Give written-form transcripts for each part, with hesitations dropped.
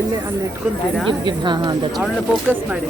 ಇಲ್ಲಿ ಅಲ್ಲಿ ಇಟ್ಕೊಂತೀರಾ? ಅವಳನ್ನ ಫೋಕಸ್ ಮಾಡಿ.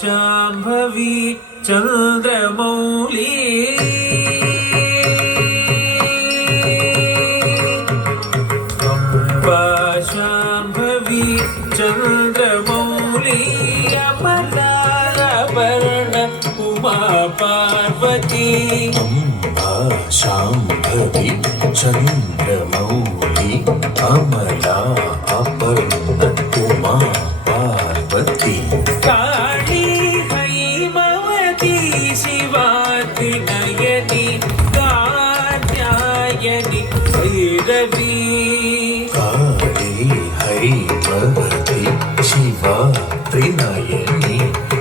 शाम्भवी चन्द्रमौली अम्बा शाम्भवी चन्द्रमौली अमलावर्ण उमा पार्वती अम्बा शाम्भवी चन्द्रमौली अमला अपर्ण उमा पार्वती काली हैमवती शिवात्रिनयनी कात्यायनी भैरवी काली हैमवती शिवात्रिनयनी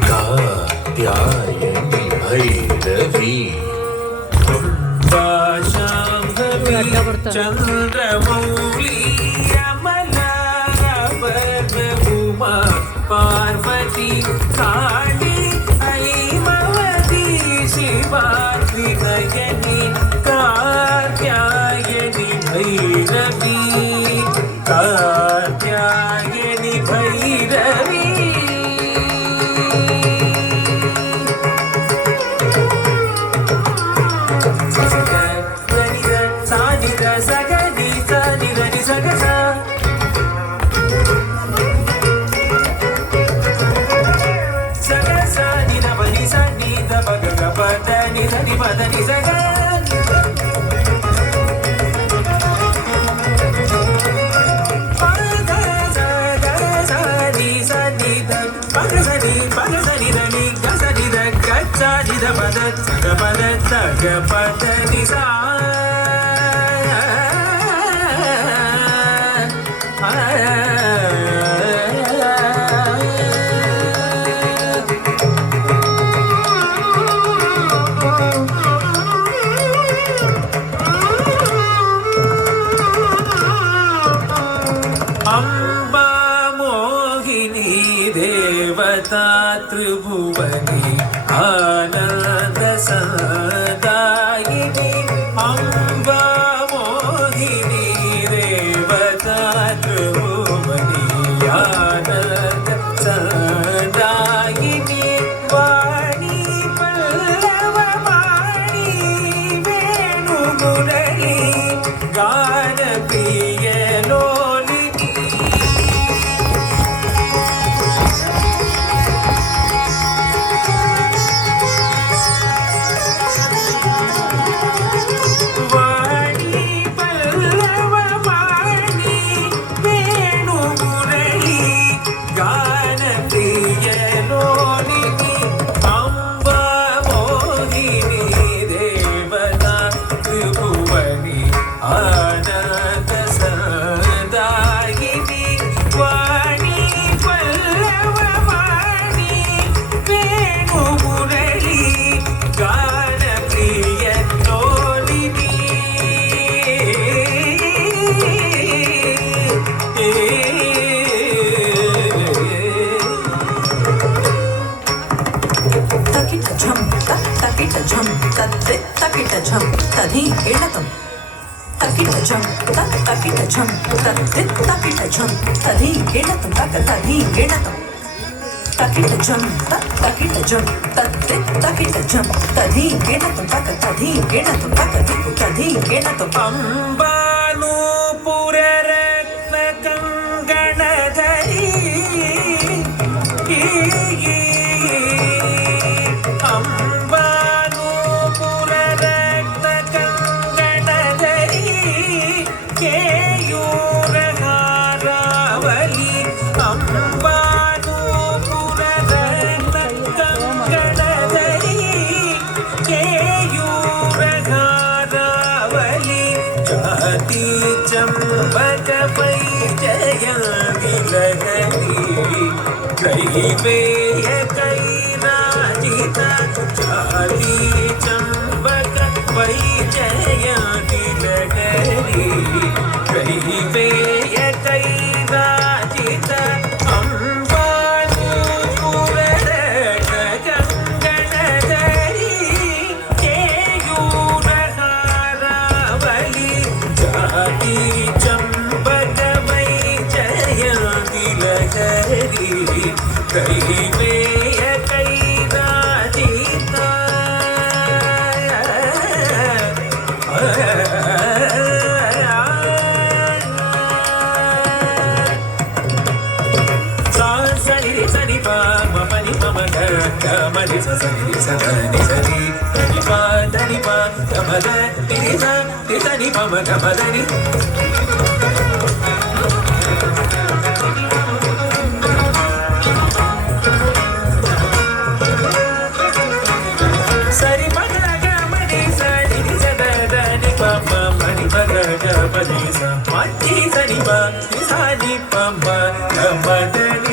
कात्यायनी भैरवी अम्बा शाम्भवी चन्द्रमौली उमा पार्वती काली ऐमवती शिवात्रिनयनी कात्यायनी भैरवी कात्यायनी भैरवी పదని సగని పద సగని సని ద పద సని దని గసని ద గచ్చని ద పద సగ పదని సా त्रिभुवनी आनंद सदायिनी अम्बा मोहिनी देवता त्रिभुवनी आनंद सदायिनी वाणी पल्लव वाणी वेणु ಮುರಳಿ ಗಾನ ಪ್ರಿಯ ಲೋಲಿನಿ ವಾಣಿ ಪಲ್ಲವ ವಾಣಿ ವೇಣು ಮುರಳಿ ಗಾನ ಪ್ರಿಯ ಲೋಲಿನಿ ಅಂಬಾ ಮೋಹಿನಿ ದೇವತಾ ತ್ರಿಭುವನಿ ಆನಂದ ಸದಾಯಿನಿ ವಾಣಿ ಪಲ್ಲವ ವಾಣಿ ವೇಣು ಮುರಳಿ ಗಾನ ಪ್ರಿಯ ಲೋಲಿನಿ तकिट झम तकिट झम तत्रे तकिट झम तधी एणतम तकिट झम तकिट झम तत्रे तकिट झम तधी एणतम तधी एणतम तकिट झम तकिट झम तत्रे तकिट झम तधी एणतम तधी एणतम तधी एणतम ಅಂಬಾನೂಪುರ ರತ್ನ ಕಂಗಣಧರಿ ಅಂಬಾನೂಪುರ ರತ್ನ ಕಂಗಣಧರಿ ಕೇಯೂರ ಹಾರಾವಲಿ ಅಂಬಾನೂಪುರ ರತ್ನ ಕಂಗಣಧರಿ ಕೇಯೂರ ಹಾರಾವಲಿ ಜಾತಿ ಚಂಬಕ ಪೈ ಜಯಂತಿ ಲಹರಿ ಕೈವೇಯ ಕೈರಾಜಿತ ಜಾತಿ ಚಂಬಕ ಪೈ ಜಯಂತಿ ಲಹರಿ ಕೈವೇಯ ಕೈರಾಜಿತ ಅಂಬಾನೂಪುರ ಕಂಗಣಧರಿ ಕೇಯೂರ ಹಾರಾವಲಿ ಜಾತಿ ಚಂಬಕ ವೈ ಜಯಂತಿ ಲಹರಿ ಕೈವೇಯ ಕೈರಾಜಿತ ಸರಿ ಸರಿ ಪ ಮನಿ ಮಮ ಗಮನಿ ಸರಿ ಸರಿ ಸರಿ ಧನಿ ಪ ಧನಿ ಪ ಗಮದ ನಿ ಧನಿ ಪಮ ಗಮದನಿ ಸರಿ ಪಗ ಗಮನಿ ಸರಿ ಸದ ಧನಿ ಪಮ ಮನಿ ಪಗ ಗಮನಿ ಸ ಮನಿ ಸರಿ ಪ ನಿ ಪಮ ಗಮದನಿ